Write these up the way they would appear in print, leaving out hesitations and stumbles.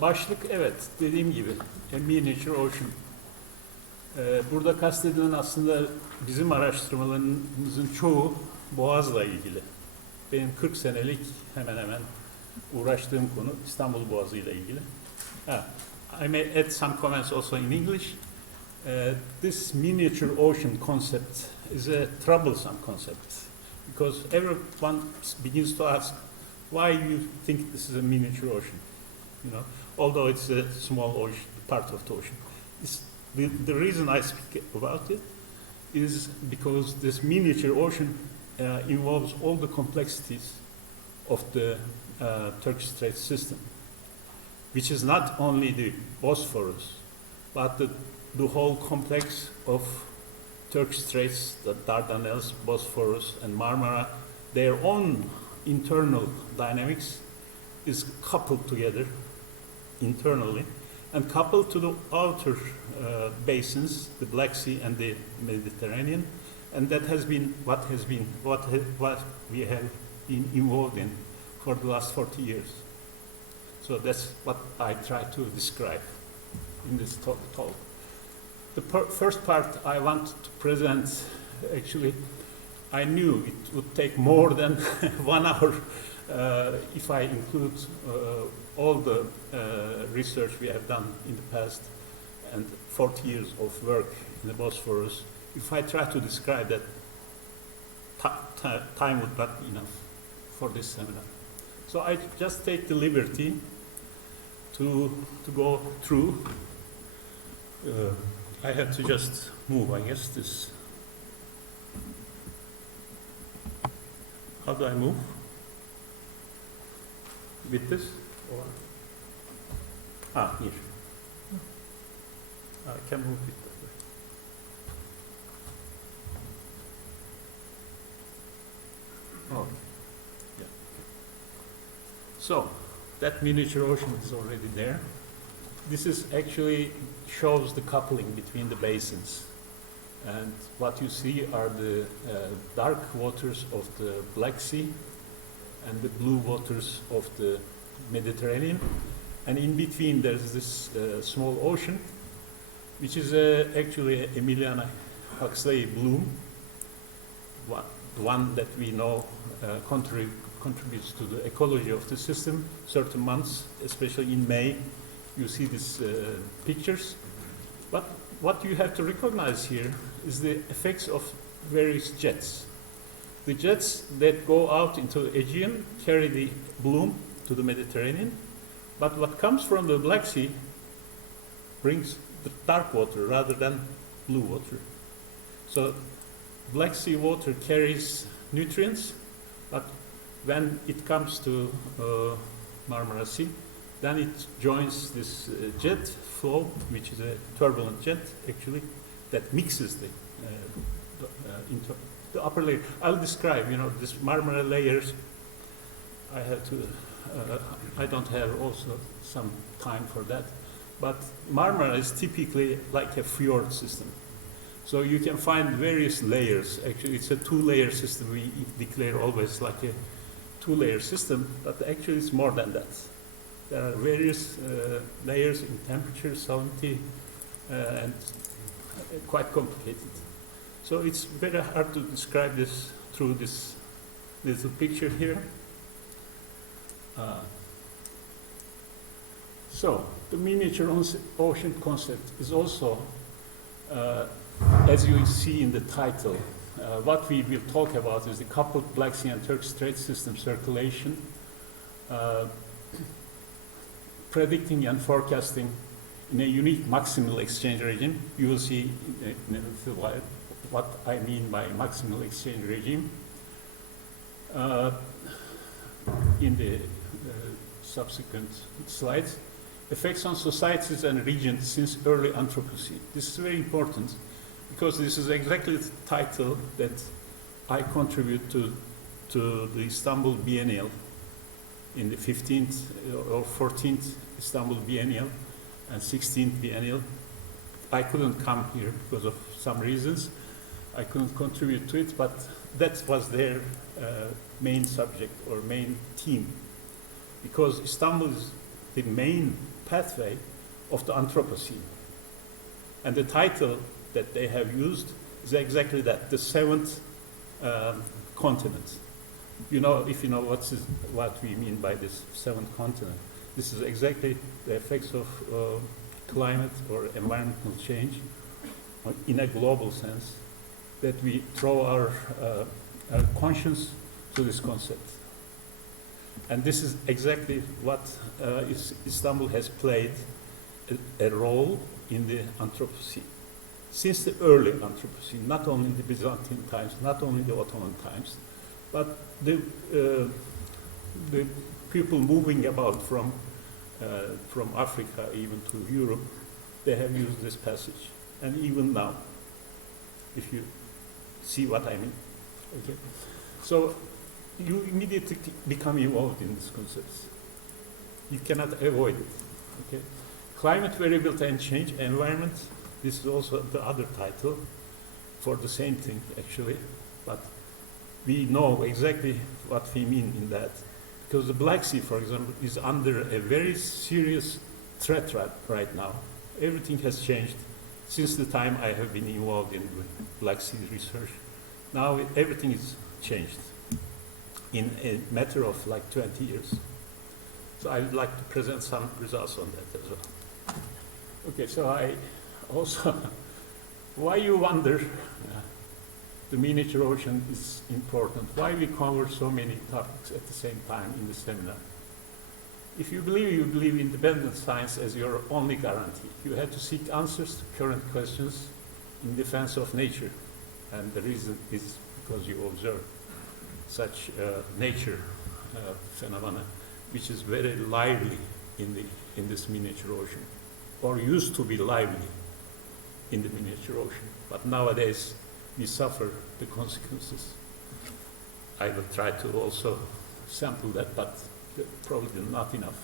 Başlık evet dediğim gibi A Miniature Ocean. Burada kastedilen aslında bizim araştırmalarımızın çoğu Boğaz'la ilgili. Benim 40 senelik hemen hemen uğraştığım konu İstanbul Boğazı ile ilgili. I may add some comments also in English. This miniature ocean concept is a troublesome concept because everyone begins to ask why you think this is a miniature ocean, you know, although it's a small ocean, part of the ocean. The reason I speak about it is because this miniature ocean involves all the complexities of the Turkish Straits system, which is not only the Bosphorus, but the whole complex of Turkish Straits, the Dardanelles, Bosphorus, and Marmara. Their own internal dynamics is coupled together internally and coupled to the outer basins, the Black Sea and the Mediterranean, and that has been what we have been involved in for the last 40 years. So that's what I try to describe in this talk. The first part I want to present, actually, I knew it would take more than 1 hour if I include all the research we have done in the past and 40 years of work in the Bosphorus. If I try to describe that, time would not be enough for this seminar. So I just take the liberty to go through. I have to just move, I guess, this. How do I move? With this? Or? Here. I can move it that way. Okay. Yeah. So, that miniature ocean is already there. This is actually shows the coupling between the basins. And what you see are the dark waters of the Black Sea and the blue waters of the Mediterranean. And in between there's this small ocean, which is actually Emiliana Huxley bloom, one that we know contributes to the ecology of the system. Certain months, especially in May, you see these pictures. But what you have to recognize here is the effects of various jets. The jets that go out into the Aegean carry the bloom to the Mediterranean, but what comes from the Black Sea brings the dark water rather than blue water. So Black Sea water carries nutrients, but when it comes to Marmara Sea, then it joins this jet flow, which is a turbulent jet, actually, that mixes into the upper layer. I'll describe, this Marmara layers. I have to, I don't have also some time for that, but Marmara is typically like a fjord system. So you can find various layers. Actually, it's a two-layer system. We declare always like a two-layer system, but actually it's more than that. There are various layers in temperature, salinity, and quite complicated. So it's very hard to describe this through this little picture here. So the miniature ocean concept is also, as you see in the title, what we will talk about is the coupled Black Sea and Turkish Straits system circulation, predicting and forecasting in a unique maximal exchange regime. You will see what I mean by maximal exchange regime in the subsequent slides. Effects on societies and regions since early Anthropocene. This is very important because this is exactly the title that I contribute to the Istanbul Biennial in the 15th or 14th Istanbul Biennial and 16th Biennial. I couldn't come here because of some reasons. I couldn't contribute to it, but that was their main subject or main theme. Because Istanbul is the main pathway of the Anthropocene. And the title that they have used is exactly that, the seventh continent. You know, if you know what we mean by this seventh continent, this is exactly the effects of climate or environmental change in a global sense, that we throw our conscience to this concept. And this is exactly what Istanbul has played a role in the Anthropocene. Since the early Anthropocene, not only the Byzantine times, not only the Ottoman times, but the people moving about from Africa even to Europe, they have used this passage. And even now, if you see what I mean. Okay. So you immediately become involved in these concepts. You cannot avoid it. Okay. Climate variability and change, environment, this is also the other title for the same thing actually, but we know exactly what we mean in that. Because the Black Sea, for example, is under a very serious threat right now. Everything has changed since the time I have been involved in Black Sea research. Now everything is changed in a matter of like 20 years. So I would like to present some results on that as well. Okay, so I also, why you wonder the miniature ocean is important, why we cover so many topics at the same time in the seminar. If you believe independent science as your only guarantee. You have to seek answers to current questions in defense of nature. And the reason is because you observe such nature phenomena, which is very lively in this miniature ocean, or used to be lively in the miniature ocean. But nowadays, we suffer the consequences. I will try to also sample that, but probably not enough.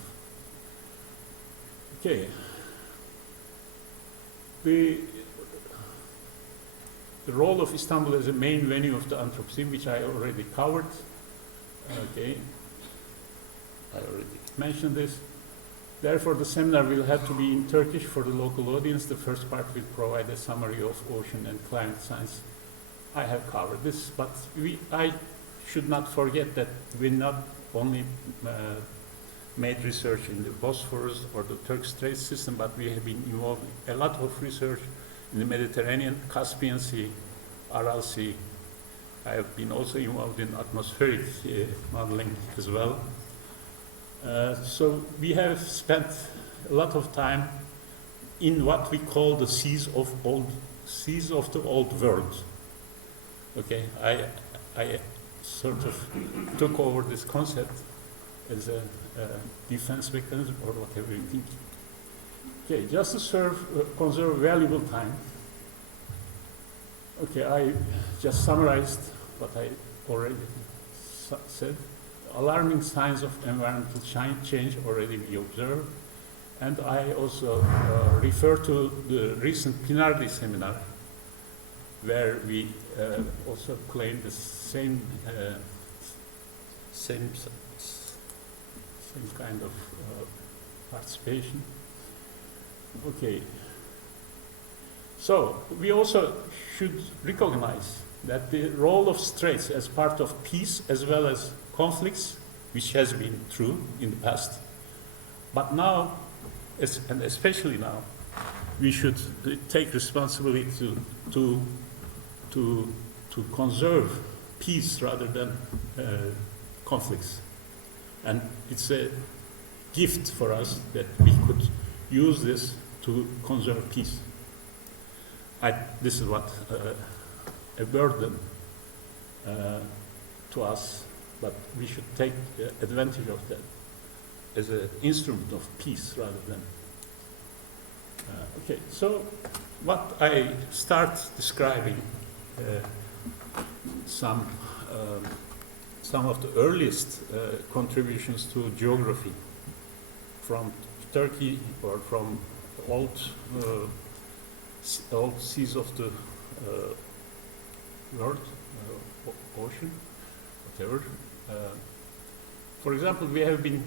Okay. The role of Istanbul as a main venue of the Anthropocene, which I already covered. Okay. I already mentioned this. Therefore, the seminar will have to be in Turkish for the local audience. The first part will provide a summary of ocean and climate science. I have covered this, but I should not forget that we not only made research in the Bosphorus or the Turkish Straits system, but we have been involved in a lot of research in the Mediterranean, Caspian Sea, Aral Sea. I have been also involved in atmospheric modeling as well. So we have spent a lot of time in what we call the seas of the old world. Okay, I sort of took over this concept as a defense mechanism or whatever you think. Okay, just to conserve valuable time. Okay, I just summarized what I already said. Alarming signs of environmental change already we observed. And I also refer to the recent Pinardi seminar, where we also claimed the same kind of participation. Okay. So we also should recognize that the role of Straits as part of peace as well as conflicts, which has been true in the past, but now, and especially now, we should take responsibility to conserve peace rather than conflicts. And it's a gift for us that we could use this to conserve peace. This is what a burden to us, but we should take advantage of that as an instrument of peace rather than. Okay, so what I start describing some of the earliest contributions to geography from Turkey or from old seas of the world, ocean, whatever. For example, we have been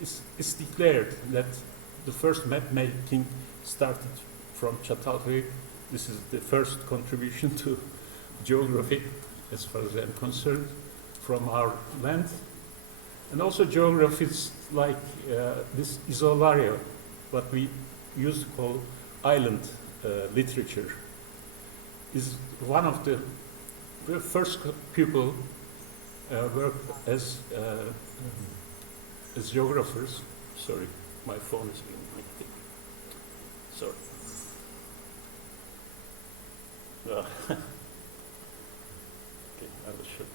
it's declared that the first map making started from Çatalhöyük. This is the first contribution to geography, as far as I'm concerned, from our land. And also geographies like this isolario, what we used to call island literature, is one of the first people worked as geographers. Sorry, my phone is being hectic. Sorry. Okay, I will show.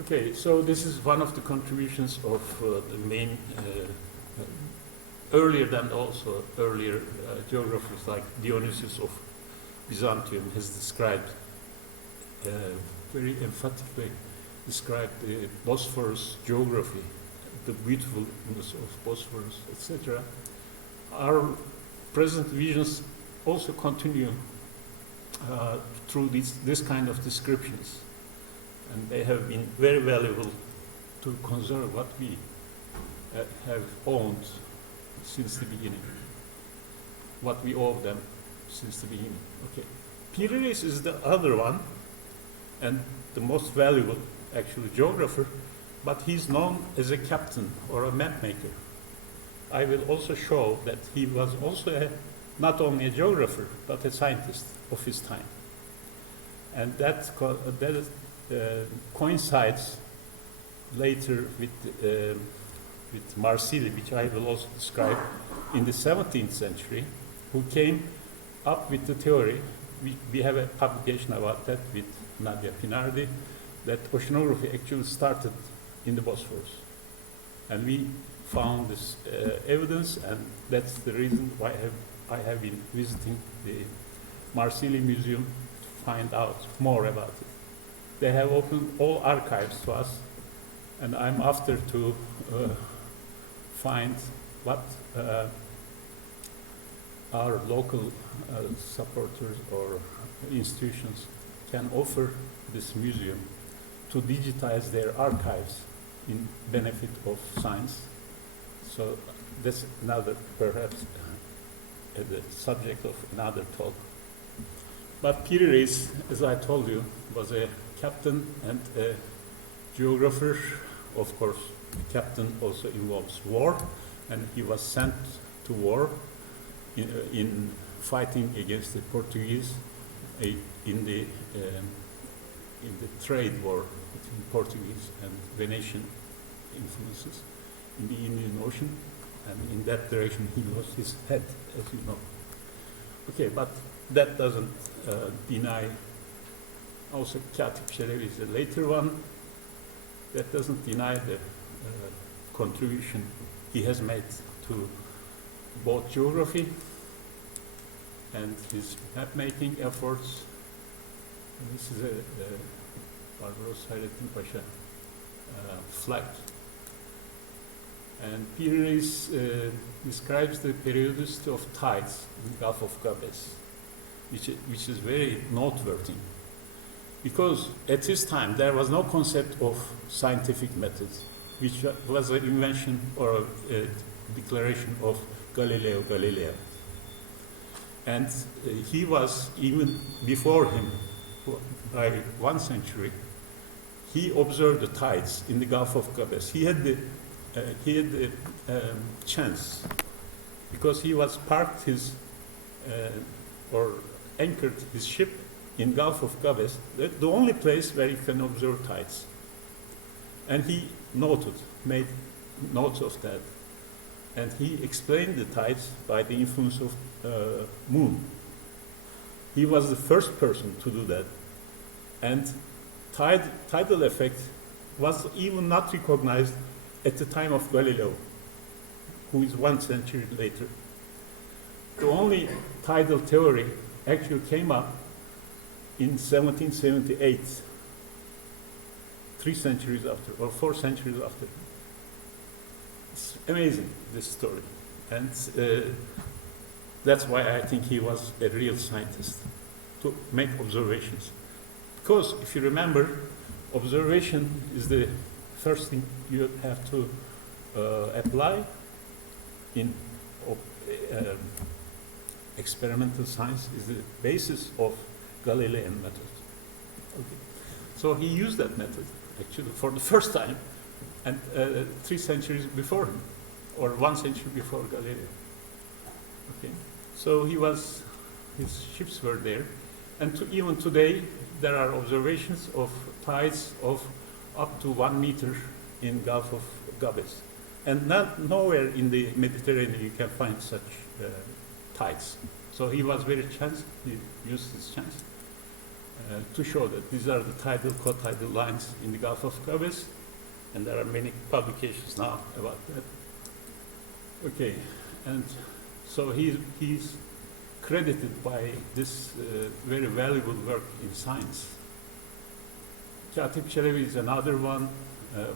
Okay, so this is one of the contributions of the main, earlier geographers like Dionysius of Byzantium has described, very emphatically described the Bosphorus geography, the beautifulness of Bosphorus, etc. Our present visions also continue through this kind of descriptions. And they have been very valuable to conserve what we have owned since the beginning, what we owe them since the beginning. Okay, Piriris is the other one, and the most valuable, actually, geographer, but he's known as a captain or a map maker. I will also show that he was also not only a geographer, but a scientist of his time. And that coincides later with Marsili, which I will also describe, in the 17th century, who came up with the theory. We have a publication about that with Nadia Pinardi, that oceanography actually started in the Bosphorus. And we found this evidence, and that's the reason why I have been visiting the Marsili Museum to find out more about it. They have opened all archives to us, and I'm after to find what our local supporters or institutions can offer this museum to digitize their archives in benefit of science. So that's another, perhaps, the subject of another talk. But Piriris, as I told you, was a captain and a geographer. Of course, the captain also involves war, and he was sent to war in fighting against the Portuguese in the trade war between Portuguese and Venetian influences in the Indian Ocean, and in that direction he lost his head, as you know. Okay, but that doesn't deny. Also, Katip Çelebi is a later one. That doesn't deny the contribution he has made to both geography and his map-making efforts. And this is a Barbaros Hayrettin Pasha flag. And Piriris describes the periodicity of tides in the Gulf of Gabes, which is very noteworthy. Because at this time there was no concept of scientific methods, which was an invention or a declaration of Galileo Galilei. And he was, even before him, by 1 century, he observed the tides in the Gulf of Gabes. He had the chance, because he was parked his or anchored his ship in Gulf of Gabes, the only place where you can observe tides. And he made notes of that. And he explained the tides by the influence of moon. He was the first person to do that. And tidal effect was even not recognized at the time of Galileo, who is 1 century later. The only tidal theory actually came up in 1778, 3 centuries after, or 4 centuries after. It's amazing, this story. And That's why I think he was a real scientist, to make observations. Because if you remember, observation is the first thing you have to apply in experimental science, is the basis of Galilean method. Okay. So he used that method actually for the first time, and 3 centuries before him, or 1 century before Galileo. Okay. So his ships were there, and even today there are observations of tides of up to 1 meter in Gulf of Gabes, and nowhere in the Mediterranean you can find such tides. So he was very chance. He used his chance to show that these are the tidal, co-tidal lines in the Gulf of Gabes, and there are many publications now about that. Okay, and so he's credited by this very valuable work in science. Katip Çelebi is another one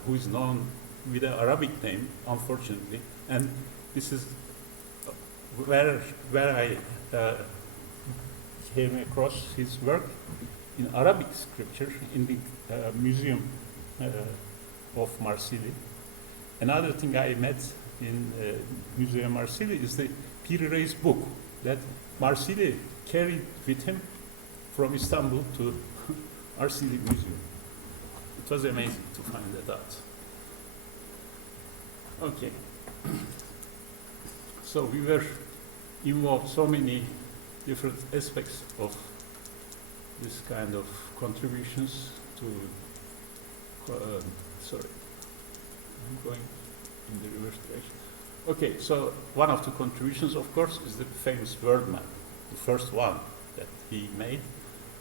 who is known with an Arabic name, unfortunately, and this is where I came across his work in Arabic scripture in the Museum of Marsilya. Another thing I met in Museum Marsilya is the Pir Reis book that Marsilya carried with him from Istanbul to Marsilya Museum. It was amazing to find that out. Okay. So we were involved so many different aspects of this kind of contributions to, sorry, I'm going in the reverse direction. Okay, so one of the contributions, of course, is the famous world map, the first one that he made,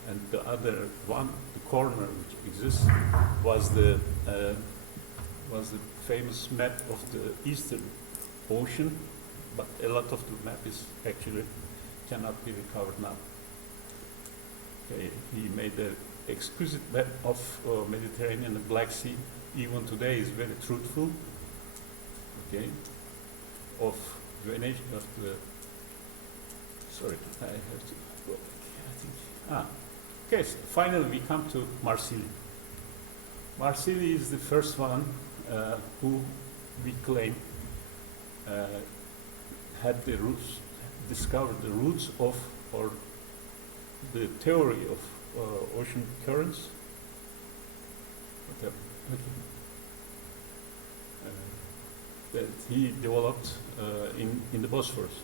and the other one, the corner which exists, was the famous map of the Eastern Ocean, but a lot of the map is actually cannot be recovered now. Okay, he made an exquisite map of Mediterranean and Black Sea. Even today is very truthful. Okay, of Venetian, of the. Sorry, I have to go back. Okay. So finally, we come to Marsilya. Marsilya is the first one who we claim had the roots, discovered the roots of, or the theory of ocean currents. Whatever. Okay. That he developed in the Bosphorus.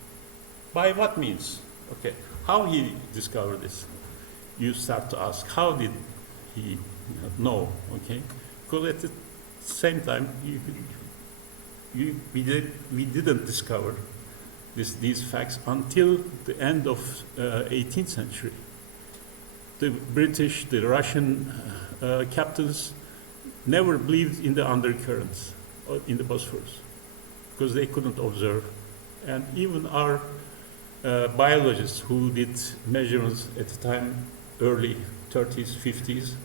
By what means? Okay. How he discovered this? You start to ask, how did he know? Okay. Because at the same time, we didn't discover these facts until the end of 18th century. The British, the Russian captains never believed in the undercurrents in the Bosphorus because they couldn't observe. And even our biologists who did measurements at the time, early 30s, 50s,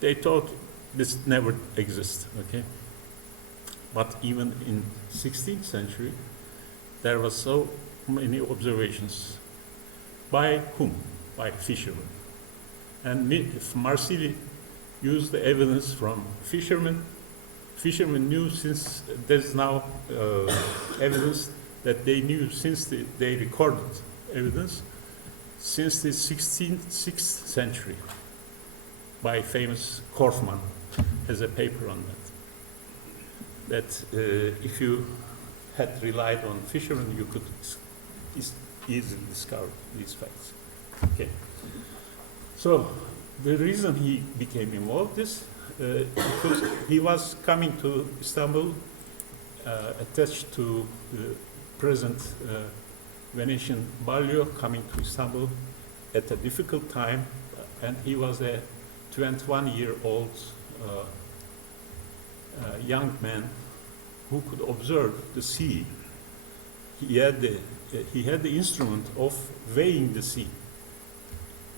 they thought this never exists, okay? But even in 16th century, there was so many observations. By whom? By fishermen. And Marsilya used the evidence from fishermen. Fishermen knew, since there's now evidence that they knew since they recorded evidence since the 6th century by famous Korfman has a paper on that. That if you had relied on fishermen, you could easily discover these facts. Okay. So the reason he became involved is because he was coming to Istanbul attached to the present Venetian Balliol, coming to Istanbul at a difficult time, and he was a 21-year-old young man who could observe the sea. He had the instrument of weighing the sea.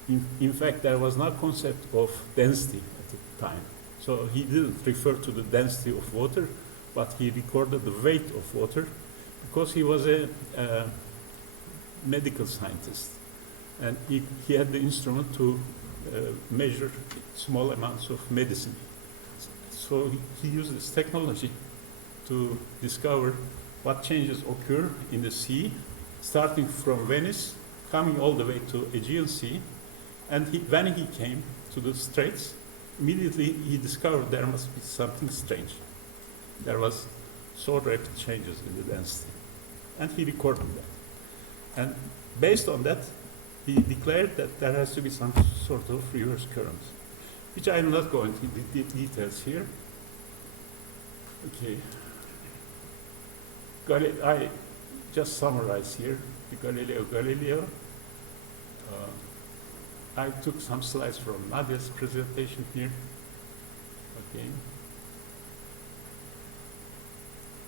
In fact, there was no concept of density at the time. So he didn't refer to the density of water, but he recorded the weight of water because he was a medical scientist, and he had the instrument to measure small amounts of medicine. So he used this technology to discover what changes occur in the sea, starting from Venice, coming all the way to Aegean Sea, and when he came to the Straits, immediately he discovered there must be something strange. There was so rapid changes in the density, and he recorded that. And based on that, he declared that there has to be some sort of reverse current, which I am not going into the details here. Okay. I just summarize here the Galileo Galileo. I took some slides from Nadia's presentation here. Okay.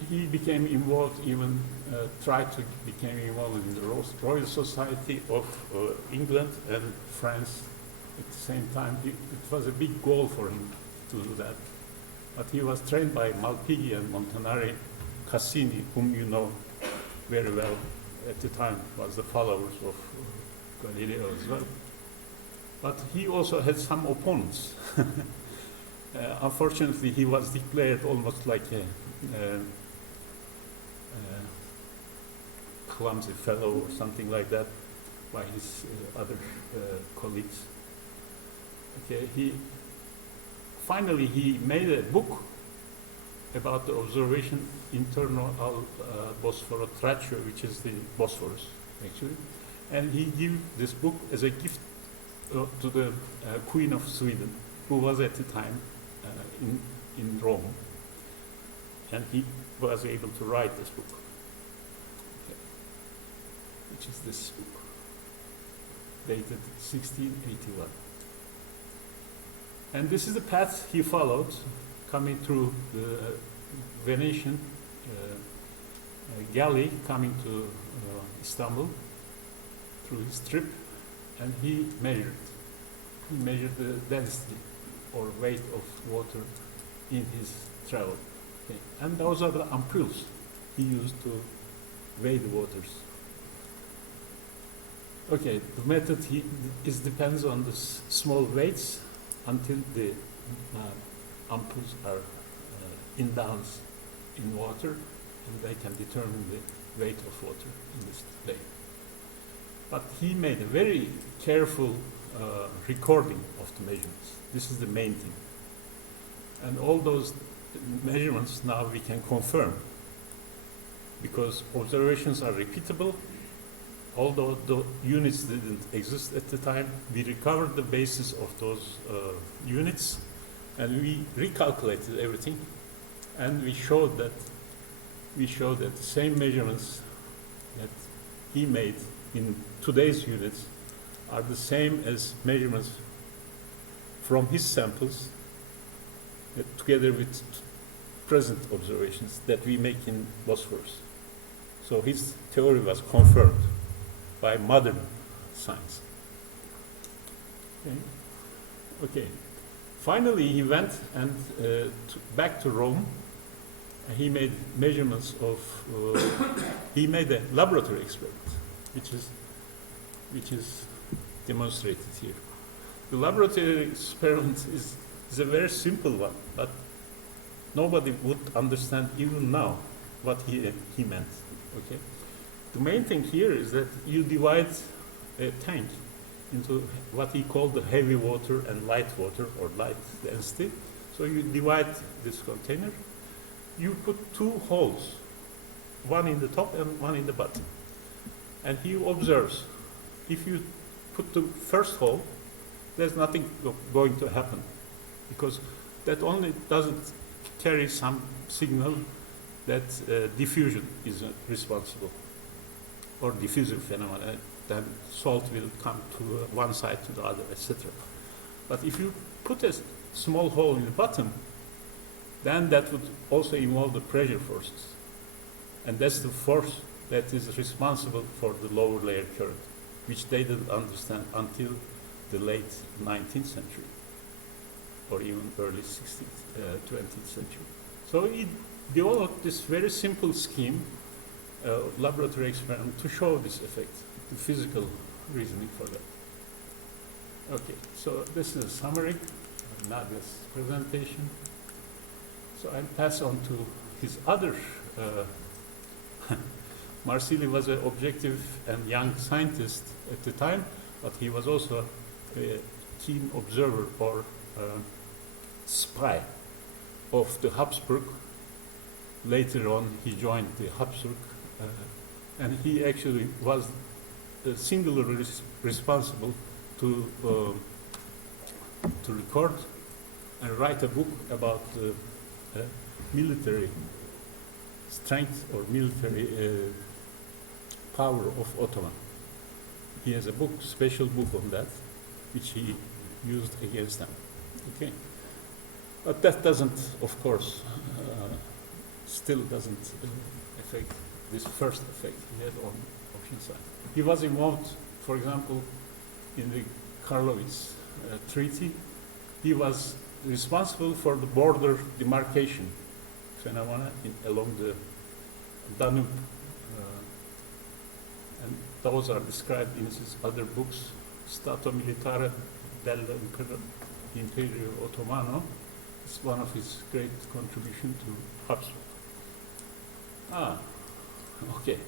He became involved, even tried to become involved in the Royal Society of England and France at the same time. It was a big goal for him to do that. But he was trained by Malpighi and Montanari. Cassini, whom you know very well at the time, was the followers of Galileo as well. But he also had some opponents. Unfortunately, he was declared almost like a clumsy fellow or something like that by his other colleagues. Okay, finally he made a book about the observation internal Bosphorotracio, which is the Bosphorus actually, and he gave this book as a gift to the Queen of Sweden, who was at the time in Rome, and he was able to write this book, okay, which is this book, dated 1681. And this is the path he followed, coming through the Venetian galley, coming to Istanbul through his trip, and he measured the density or weight of water in his travel. Okay. And those are the ampoules he used to weigh the waters. Okay, the method depends on the small weights until the ampoules are in balance in water, and they can determine the weight of water in this display. But he made a very careful recording of the measurements. This is the main thing. And all those measurements now we can confirm, because observations are repeatable. Although the units didn't exist at the time, we recovered the basis of those units, and we recalculated everything, and we showed that the same measurements that he made in today's units are the same as measurements from his samples together with present observations that we make in Bosphorus. So his theory was confirmed by modern science. Okay. Finally, he went and back to Rome. He made measurements of. He made a laboratory experiment, which is demonstrated here. The laboratory experiment is a very simple one, but nobody would understand even now what he meant. Okay. The main thing here is that you divide a tank into what he called the heavy water and light water, or light density. So you divide this container. You put two holes, one in the top and one in the bottom. And he observes, if you put the first hole, there's nothing going to happen, because that only doesn't carry some signal that diffusion is responsible, or diffusive phenomena, then salt will come to one side to the other, etc. But if you put a small hole in the bottom, then that would also involve the pressure forces. And that's the force that is responsible for the lower layer current, which they didn't understand until the late 19th century, or even early 20th century. So he developed this very simple scheme, laboratory experiment, to show this effect. physical reasoning for that. Okay, so this is a summary of Nadia's presentation. So I'll pass on to his other. Marsili was an objective and young scientist at the time, but he was also a keen observer or spy of the Habsburg. Later on, he joined the Habsburg, and he actually was singularly responsible to record and write a book about military strength or military power of Ottoman. He has a book, special book on that, which he used against them. Okay, but that doesn't, of course, still doesn't affect this first effect he had on ocean science. He was involved, for example, in the Karlowitz Treaty. He was responsible for the border demarcation phenomena along the Danube. And those are described in his other books, Stato Militare dell'Imperio Ottomano. It's one of his great contributions to Habsburg. Okay.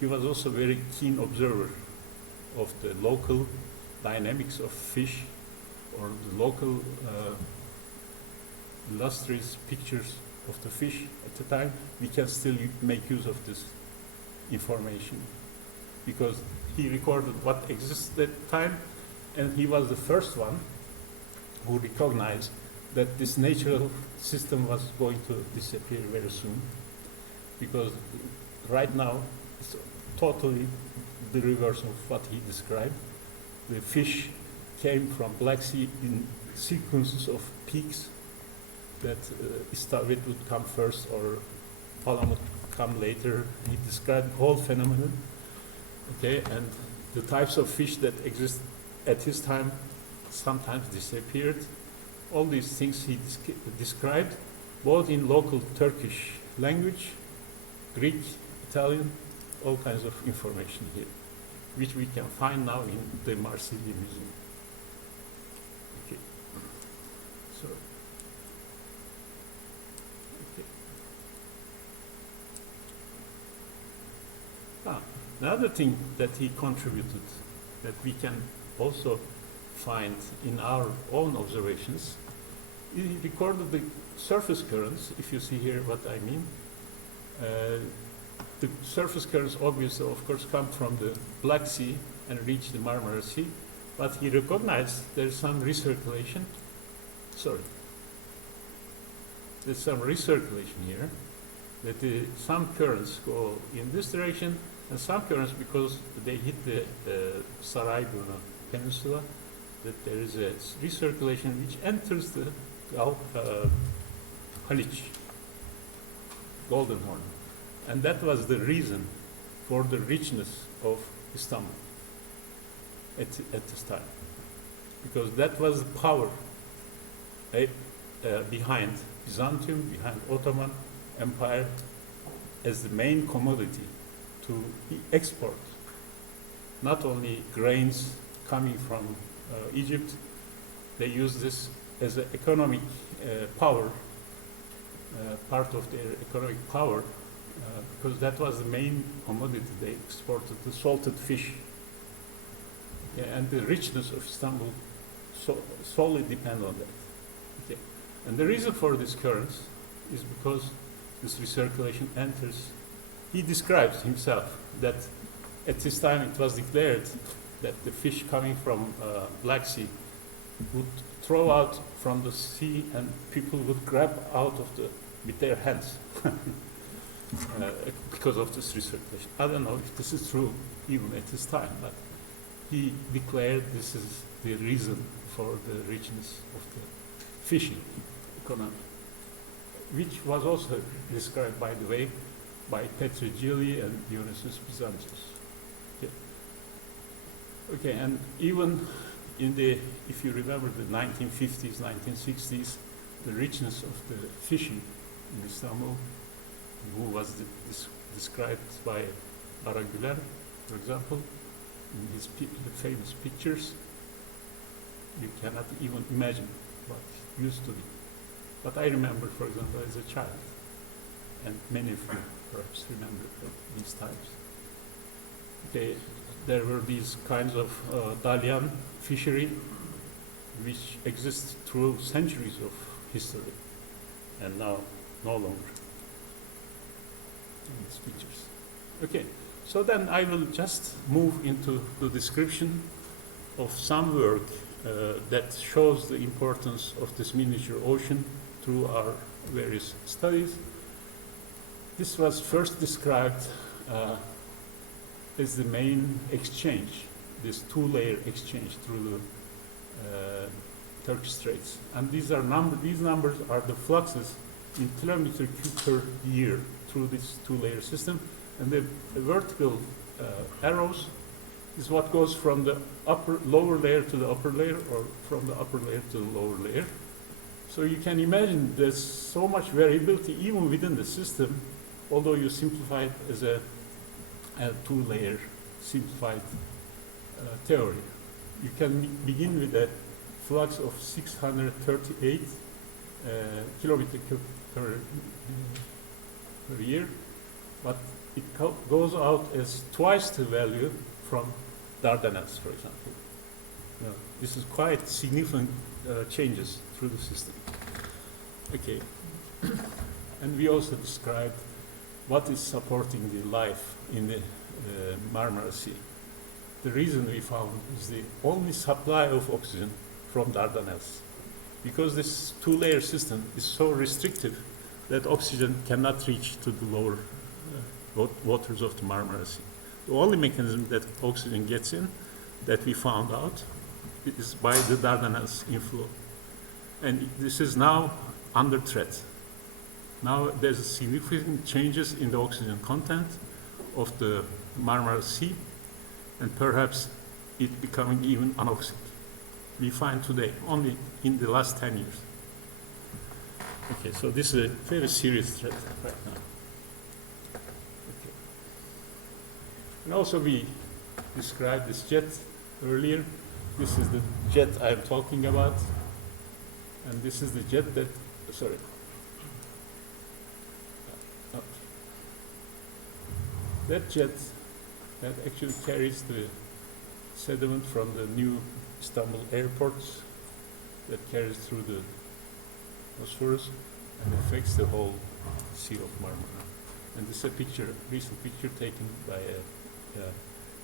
He was also a very keen observer of the local dynamics of fish or the local illustrious pictures of the fish at the time. We can still make use of this information because he recorded what existed at the time, and he was the first one who recognized that this natural system was going to disappear very soon, because right now it's totally the reverse of what he described. The fish came from Black Sea in sequences of peaks that Istavrit would come first or Palamut would come later. He described the whole phenomenon. Okay, and the types of fish that exist at his time sometimes disappeared. All these things he described, both in local Turkish language, Greek, Italian, all kinds of information here, which we can find now in the Marsili Museum. Okay. So, okay. Another thing that he contributed that we can also find in our own observations, he recorded the surface currents, if you see here what I mean. The surface currents obviously, of course, come from the Black Sea and reach the Marmara Sea, but he recognized there's some recirculation. Sorry. There's some recirculation here, that some currents go in this direction, and some currents, because they hit the Sarayburnu Peninsula, that there is a recirculation which enters the Haliç, Golden Horn. And that was the reason for the richness of Istanbul at this time. Because that was the power behind Byzantium, behind Ottoman Empire, as the main commodity to export not only grains coming from Egypt. They used this as an economic power, part of their economic power, because that was the main commodity they exported, the salted fish. Okay, and the richness of Istanbul solely depend on that. Okay. And the reason for this currents is because this recirculation enters. He describes himself that at this time it was declared that the fish coming from Black Sea would throw out from the sea and people would grab out of with their hands because of this recirculation. I don't know if this is true even at this time, but he declared this is the reason for the richness of the fishing economy, which was also described, by the way, by Petrigili and Dionysius Byzantius. Okay. Okay, and even in if you remember the 1950s, 1960s, the richness of the fishing in Istanbul, who was described by Aragüler, for example, in his famous pictures. You cannot even imagine what it used to be. But I remember, for example, as a child, and many of you perhaps remember these times. Okay, there were these kinds of Dalian fishery which exist through centuries of history, and now no longer in these pictures. Okay, so then I will just move into the description of some work that shows the importance of this miniature ocean through our various studies. This was first described as the main exchange, this two-layer exchange through the Turkish Straits. And these numbers are the fluxes in kilometer cube per year through this two-layer system. And the vertical arrows is what goes from the lower layer to the upper layer, or from the upper layer to the lower layer. So you can imagine there's so much variability even within the system, although you simplify it as a two-layer simplified theory. You can begin with a flux of 638 kilometer cube per year, but it goes out as twice the value from Dardanelles, for example. This is quite significant changes through the system. Okay, and we also described what is supporting the life in the Marmara Sea. The reason we found is the only supply of oxygen from Dardanelles, because this two-layer system is so restrictive that oxygen cannot reach to the lower waters of the Marmara Sea. The only mechanism that oxygen gets in, that we found out, is by the Dardanelles inflow. And this is now under threat. Now there's significant changes in the oxygen content of the Marmara Sea, and perhaps it becoming even anoxic. We find today, only in the last 10 years. Okay, so this is a very serious threat right now. Okay. And also we described this jet earlier. This is the jet I'm talking about. And this is the jet that, sorry. Okay. That jet that actually carries the sediment from the new Istanbul airports, that carries through the Bosphorus and affects the whole Sea of Marmara. And this is a picture, recent picture taken by a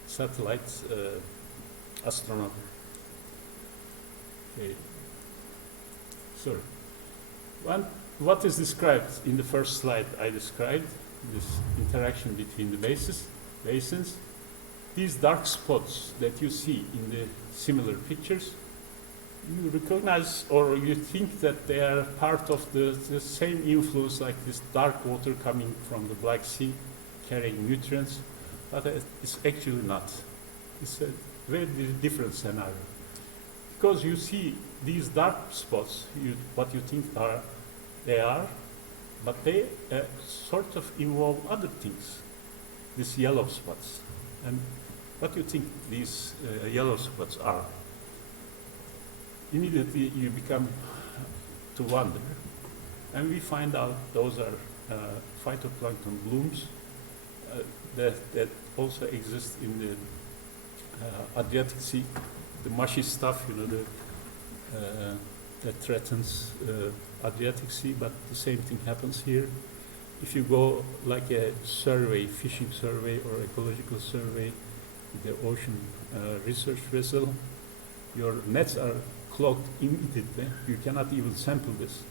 satellite astronaut. Okay. Sorry. What is described in the first slide I described, this interaction between the basins. These dark spots that you see in the similar pictures, you recognize or you think that they are part of the same influence, like this dark water coming from the Black Sea carrying nutrients, but it's actually not. It's a very different scenario. Because you see these dark spots, what you think they are, but they sort of involve other things, these yellow spots. And what do you think these yellow spots are? Immediately you become to wonder. And we find out those are phytoplankton blooms that also exist in the Adriatic Sea, the mushy stuff, that threatens Adriatic Sea, but the same thing happens here. If you go like a survey, fishing survey or ecological survey, the ocean research vessel, your nets are clogged immediately. You cannot even sample this.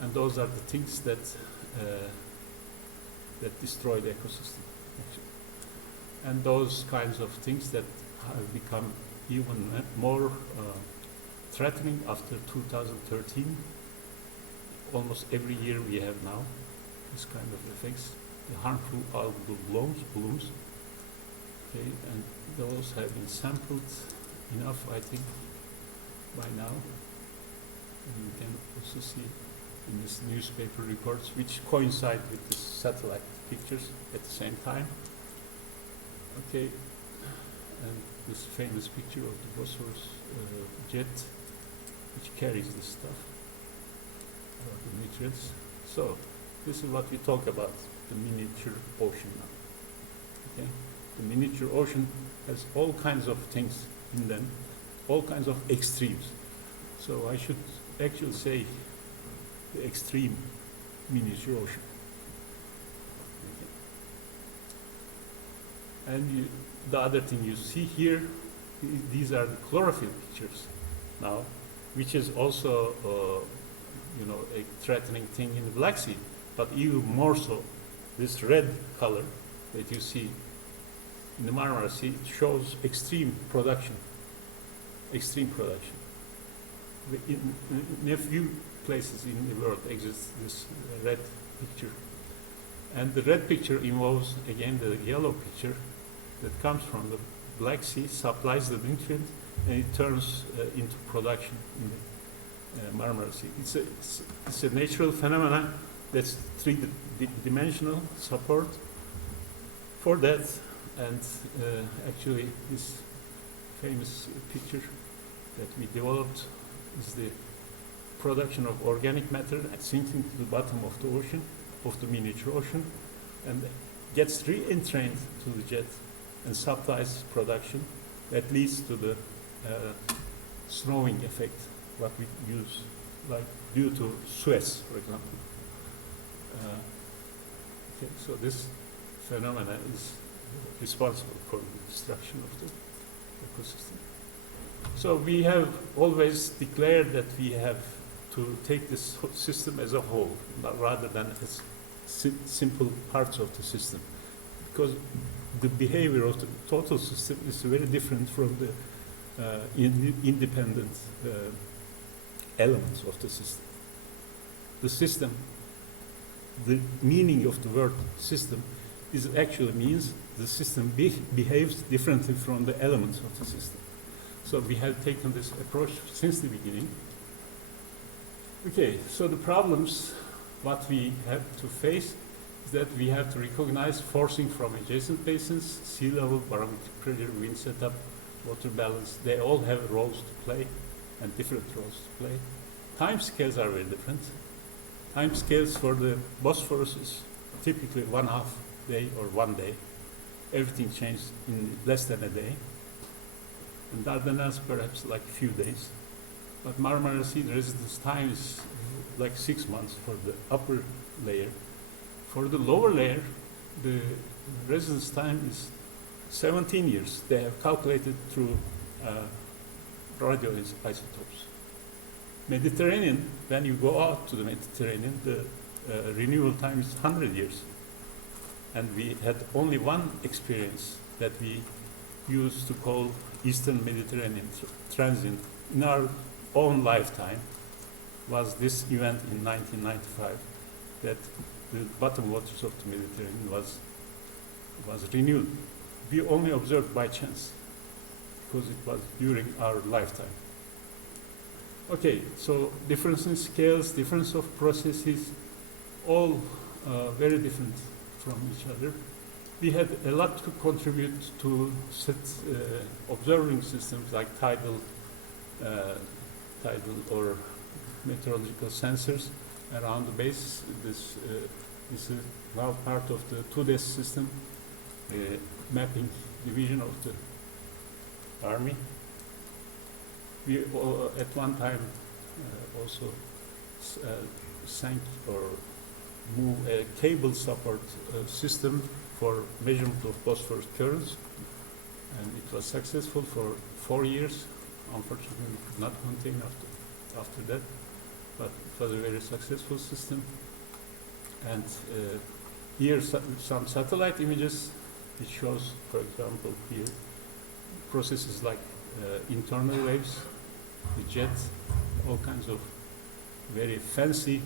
And those are the things that destroy the ecosystem, actually. And those kinds of things that have become even more threatening after 2013. Almost every year we have now this kind of effects, the harmful algal blooms. Okay, and those have been sampled enough, I think, by now. And you can also see in these newspaper reports, which coincide with the satellite pictures at the same time. Okay, and this famous picture of the Bosphorus jet, which carries this stuff, the nutrients. So this is what we talk about, the miniature ocean now. Okay? The miniature ocean has all kinds of things in them, all kinds of extremes. So I should actually say the extreme miniature ocean. Okay. And the other thing you see here, these are the chlorophyll pictures now, which is also a threatening thing in the Black Sea, but even more so, this red color that you see in the Marmara Sea shows extreme production. Extreme production. In a few places in the world exists this red picture. And the red picture involves, again, the yellow picture that comes from the Black Sea, supplies the nutrient, and it turns into production in the Marmara Sea. It's a natural phenomenon that's three-dimensional support for that. And actually, this famous picture that we developed is the production of organic matter sinking to the bottom of the ocean, of the miniature ocean, and gets re-entrained to the jet and supplies production that leads to the snowing effect, what we use, like due to Suez, for example. Okay, so this phenomena is responsible for the destruction of the ecosystem. So we have always declared that we have to take this system as a whole, rather than as simple parts of the system, because the behavior of the total system is very different from the independent elements of the system. The system, the meaning of the word system, is actually means the system behaves differently from the elements of the system. So we have taken this approach since the beginning. Okay, so the problems, what we have to face is that we have to recognize forcing from adjacent basins, sea level, barometric pressure, wind setup, water balance. They all have roles to play and different roles to play. Time scales are very different. Time scales for the Bosphorus is typically 1/2 day or 1 day. Everything changed in less than a day. And Dardanelles perhaps like a few days. But Marmara Sea, the residence time is like 6 months for the upper layer. For the lower layer, the residence time is 17 years. They have calculated through radioisotopes. Mediterranean, when you go out to the Mediterranean, the renewal time is 100 years. And we had only one experience that we used to call Eastern Mediterranean transient in our own lifetime, was this event in 1995, that the bottom waters of the Mediterranean was renewed. We only observed by chance, because it was during our lifetime. Okay, so difference in scales, difference of processes, all very different from each other. We had a lot to contribute to observing systems like tidal or meteorological sensors around the base. This is now part of the 2DS system, mapping division of the Army. We at one time also sank or move a cable support system for measurement of Bosphorus currents, and it was successful for 4 years. Unfortunately, we could not contain after that, but it was a very successful system. And here some satellite images, which shows, for example, here processes like internal waves, the jet, all kinds of very fancy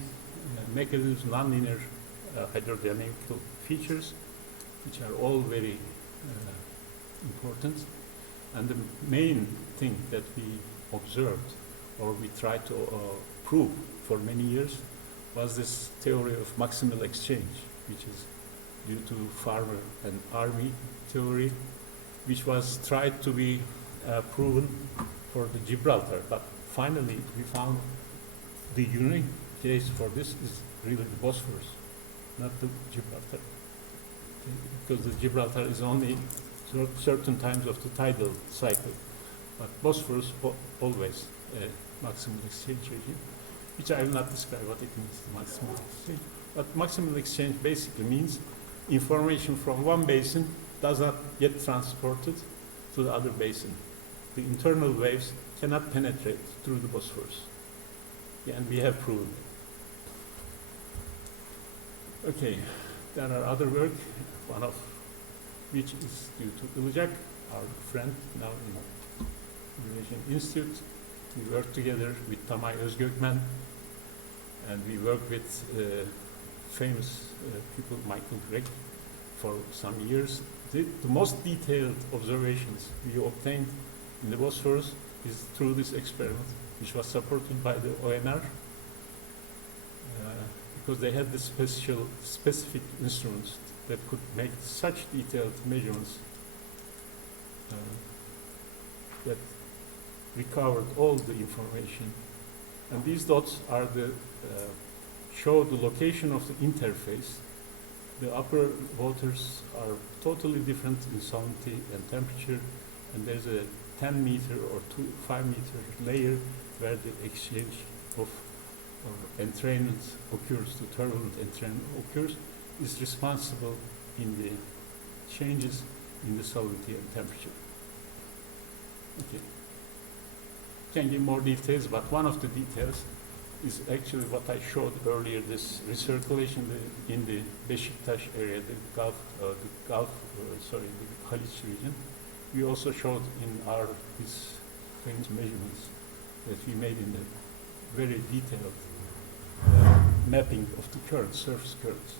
mechanisms, nonlinear hydrodynamical features, which are all very important. And the main thing that we observed, or we tried to prove for many years, was this theory of Maximal Exchange, which is due to farmer and army theory, which was tried to be proven for the Gibraltar, but finally we found the unique case for this is really the Bosphorus, not the Gibraltar. Okay? Because the Gibraltar is only certain times of the tidal cycle, but Bosphorus always maximal exchange regime, which I will not describe what it means, maximal exchange. But maximal exchange basically means information from one basin does not get transported to the other basin. The internal waves cannot penetrate through the Bosphorus. Yeah, and we have proven it. Okay, there are other work, one of which is due to Ilıcak, our friend now in Eurasian Institute. We work together with Tamay Özgökmen, and we work with famous people, Michael Gregg, for some years. The most detailed observations we obtained in the Bosphorus is through this experiment, which was supported by the ONR, because they had the specific instruments that could make such detailed measurements that recovered all the information. And these dots are show the location of the interface. The upper waters are totally different in salinity and temperature, and there's a 10 meter or 5 meter layer where the exchange of entrainment occurs, the turbulent entrainment occurs, is responsible in the changes in the salinity and temperature. Okay. Can give more details, but one of the details is actually what I showed earlier, this recirculation in the Beşiktaş area, the Haliç region. We also showed in these famous measurements that we made in the very detailed mapping of the currents, surface currents.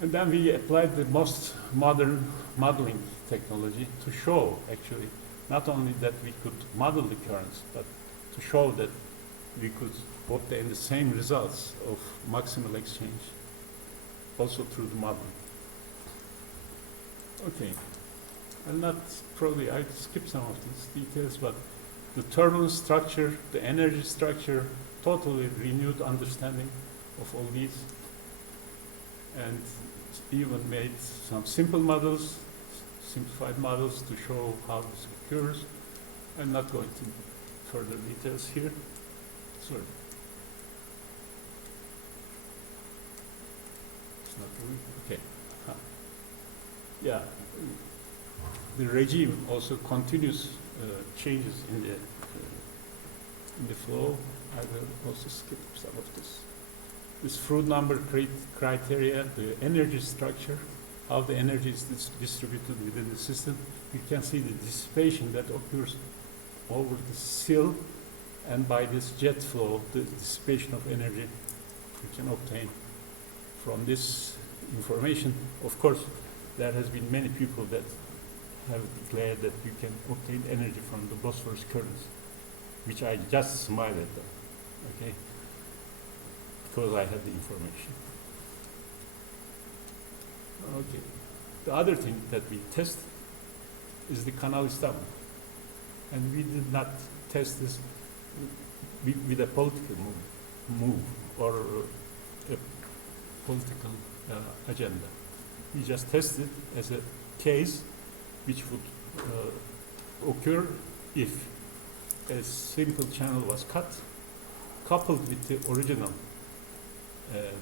And then we applied the most modern modeling technology to show, actually, not only that we could model the currents, but to show that we could obtain the same results of maximal exchange also through the modeling. Okay, I skipped some of these details, but the turbulence structure, the energy structure, totally renewed understanding of all these, and even made some simple models, simplified models to show how this occurs. I'm not going to further details here. Sorry. It's not moving. Okay. Yeah. The regime also continues changes in the flow. I will also skip some of this. This Froude number criteria, the energy structure, how the energy is distributed within the system. You can see the dissipation that occurs over the sill, and by this jet flow, the dissipation of energy you can obtain from this information. Of course, there has been many people that have declared that you can obtain energy from the Bosphorus currents, which I just smile at them, okay? Because I had the information. Okay. The other thing that we test is the Canal Stop. And we did not test this with a political move or a political agenda. We just tested as a case which would occur if a simple channel was cut, coupled with the original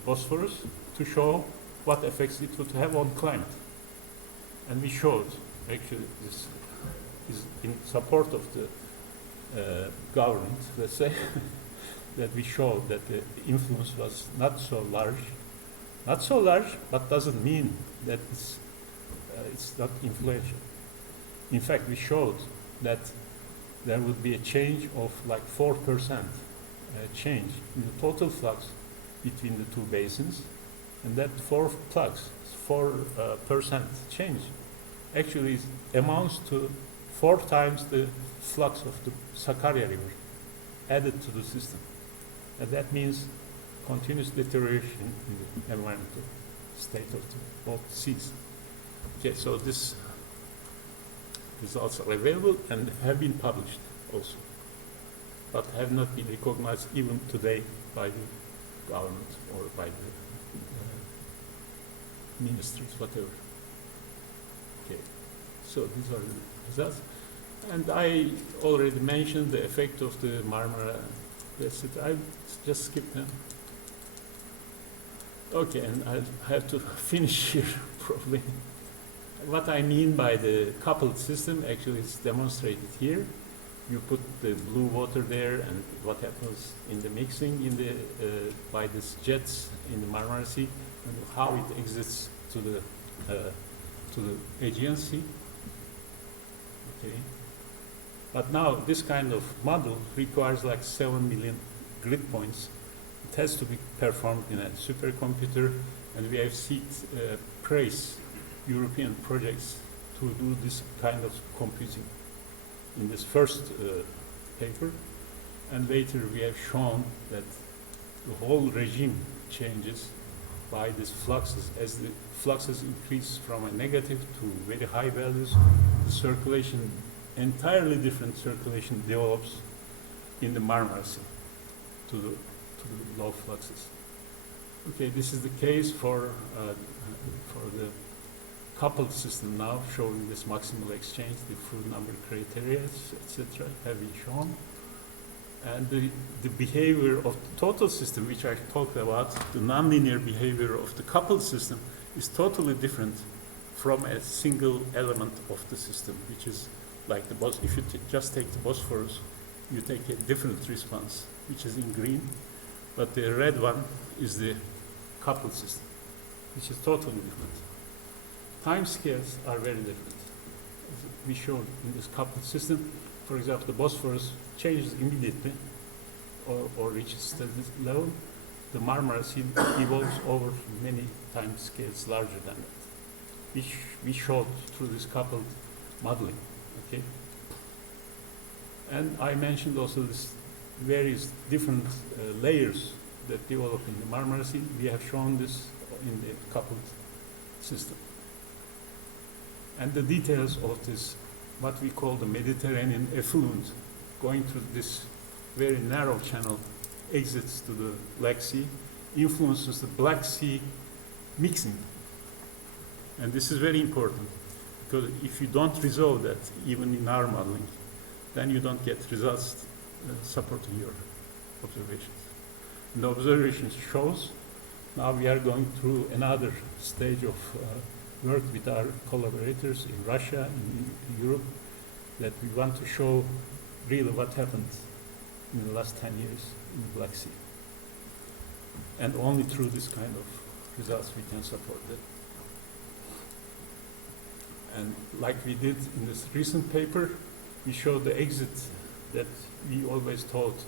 Bosphorus, to show what effects it would have on climate. And we showed, actually, this is in support of the government, let's say, that we showed that the influence was not so large. Not so large, but doesn't mean that it's not influential. In fact, we showed that there would be a change of like 4% change in the total flux between the two basins, and that 4% change actually amounts to 4 times the flux of the Sakarya River added to the system. And that means continuous deterioration in the environmental state of both seas. Okay, so this results are available and have been published also, but have not been recognized even today by the government or by the ministries, whatever. Okay, so these are the results. And I already mentioned the effect of the Marmara, etc. I just skipped them. Okay, and I have to finish here probably. What I mean by the coupled system actually is demonstrated here. You put the blue water there, and what happens in the mixing in the by these jets in the Marmara Sea, and how it exits to the Aegean Sea. Okay. But now this kind of model requires like 7 million grid points. It has to be performed in a supercomputer, and we have seen praise European projects to do this kind of computing in this first paper, and later we have shown that the whole regime changes by these fluxes. As the fluxes increase from a negative to very high values, the circulation, entirely different circulation develops in the Marmara Sea to the low fluxes. Okay, this is the case for the coupled system now, showing this maximal exchange, the full number criteria, etc., have been shown. And the behavior of the total system, which I talked about, the nonlinear behavior of the coupled system, is totally different from a single element of the system, which is like the if you just take the Bosphorus, you take a different response, which is in green, but the red one is the coupled system, which is totally different. Time scales are very different. As we showed in this coupled system, for example, the Bosphorus changes immediately or reaches this level. The Marmara Sea evolves over many time scales larger than that. We showed through this coupled modeling. Okay. And I mentioned also this various different layers that develop in the Marmara Sea. We have shown this in the coupled system. And the details of this, what we call the Mediterranean effluent, going through this very narrow channel, exits to the Black Sea, influences the Black Sea mixing. And this is very important, because if you don't resolve that, even in our modeling, then you don't get results supporting your observations. And the observation shows, now we are going through another stage of work with our collaborators in Russia, in Europe, that we want to show really what happened in the last 10 years in the Black Sea. And only through this kind of results we can support that. And like we did in this recent paper, we showed the exit that we always thought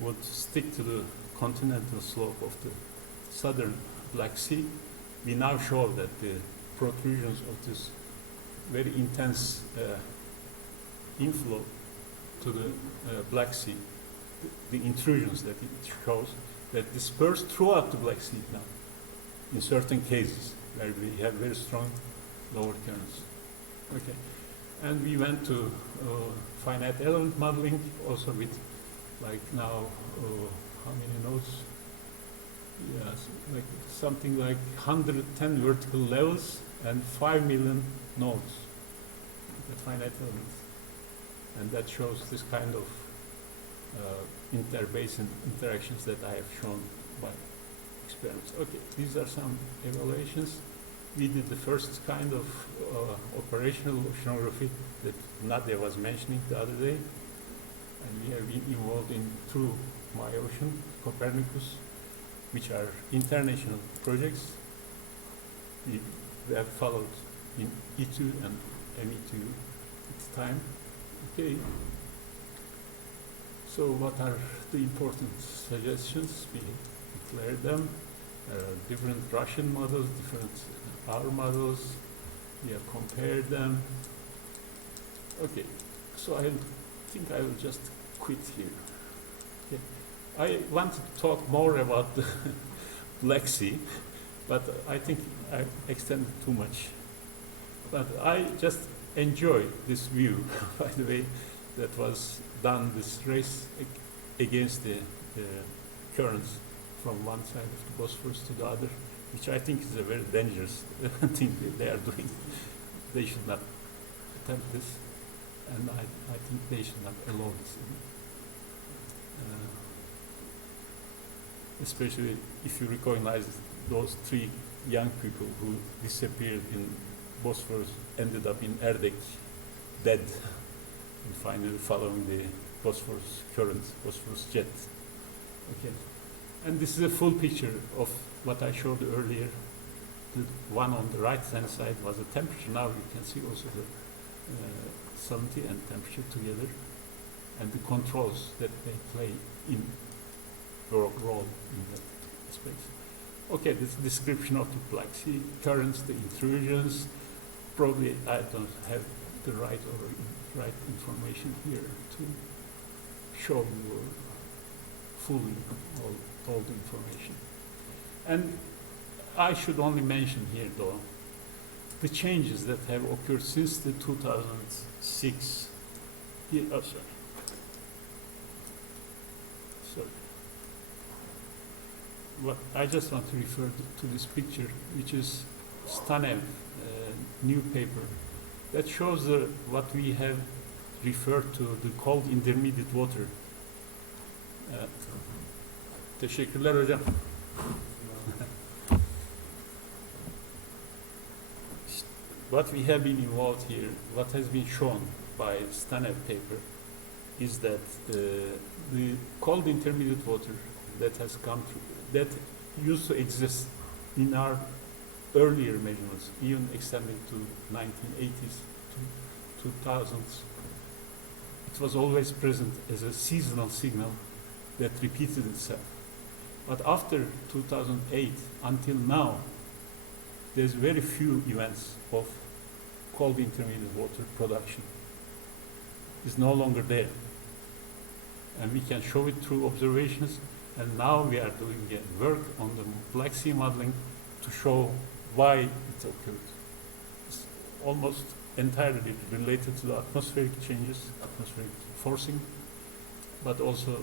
would stick to the continental slope of the southern Black Sea. We now show that the protrusions of this very intense inflow to the Black Sea, the intrusions that it shows, that disperse throughout the Black Sea now, in certain cases where we have very strong lower currents. Okay, and we went to finite element modeling also with like now how many nodes? Yes, like something like 110 vertical levels and 5 million nodes at finite elements, and that shows this kind of interbasin interactions that I have shown by experiments. Okay, these are some evaluations. We did the first kind of operational oceanography that Nadia was mentioning the other day, and we have been involved in two MyOcean, Copernicus, which are international projects. We have followed in E2 and ME2 at the time. Okay. So what are the important suggestions? We declared them. There are different Russian models, different our models. We have compared them. Okay, so I think I will just quit here. Okay. I want to talk more about the Black Sea, but I think I extended too much. But I just enjoy this view. By the way, that was done, this race against the currents from one side of the Bosphorus to the other, which I think is a very dangerous thing they are doing. They should not attempt this, and I think they should not allow this. Especially if you recognize those 3 young people who disappeared in Bosphorus, ended up in Erdek, dead, and finally following the Bosphorus current, Bosphorus jet. Okay, and this is a full picture of what I showed earlier. The one on the right-hand side was the temperature. Now you can see also the salinity and temperature together, and the controls that they play in role in that space. Okay, this description of the Black Sea currents, the intrusions. Probably I don't have the right information here to show you fully all the information. And I should only mention here, though, the changes that have occurred since the 2006. Here, oh, sorry. What I just want to refer to this picture, which is Stanev new paper, that shows what we have referred to, the cold intermediate water. Teşekkürler hocam. What we have been involved here, what has been shown by Stanev paper, is that the cold intermediate water that has come through, that used to exist in our earlier measurements, even extending to 1980s to 2000s. It was always present as a seasonal signal that repeated itself. But after 2008 until now, there's very few events of cold intermediate water production. It's no longer there. And we can show it through observations. And now we are doing work on the Black Sea modeling to show why it occurred. It's almost entirely related to the atmospheric changes, atmospheric forcing, but also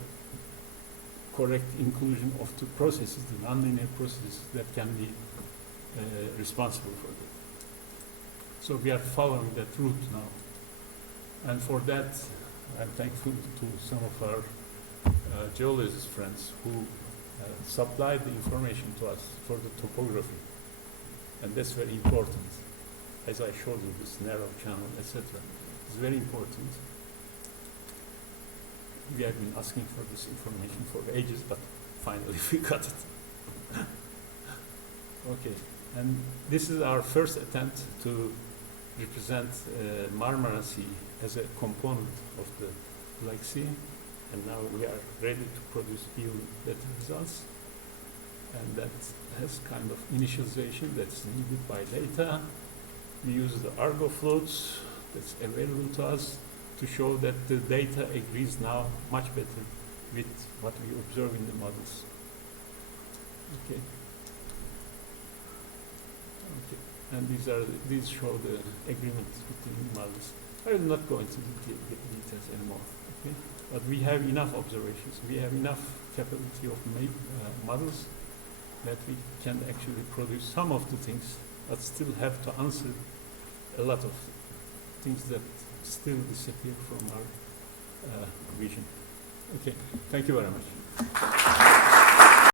correct inclusion of the processes, the nonlinear processes that can be responsible for that. So we are following that route now. And for that, I'm thankful to some of our geologist friends who supplied the information to us for the topography. And that's very important. As I showed you, this narrow channel, etc. It's very important. We have been asking for this information for ages, but finally we got it. Okay, and this is our first attempt to represent Marmara Sea as a component of the Black Sea. And now we are ready to produce even better results. And that has kind of initialization that's needed by data. We use the Argo floats that's available to us to show that the data agrees now much better with what we observe in the models. Okay. Okay. And these show the agreement between the models. I will not go into the details anymore. Okay. But we have enough observations. We have enough capability of models that we can actually produce some of the things, but still have to answer a lot of things that still disappear from our vision. Okay, thank you very much.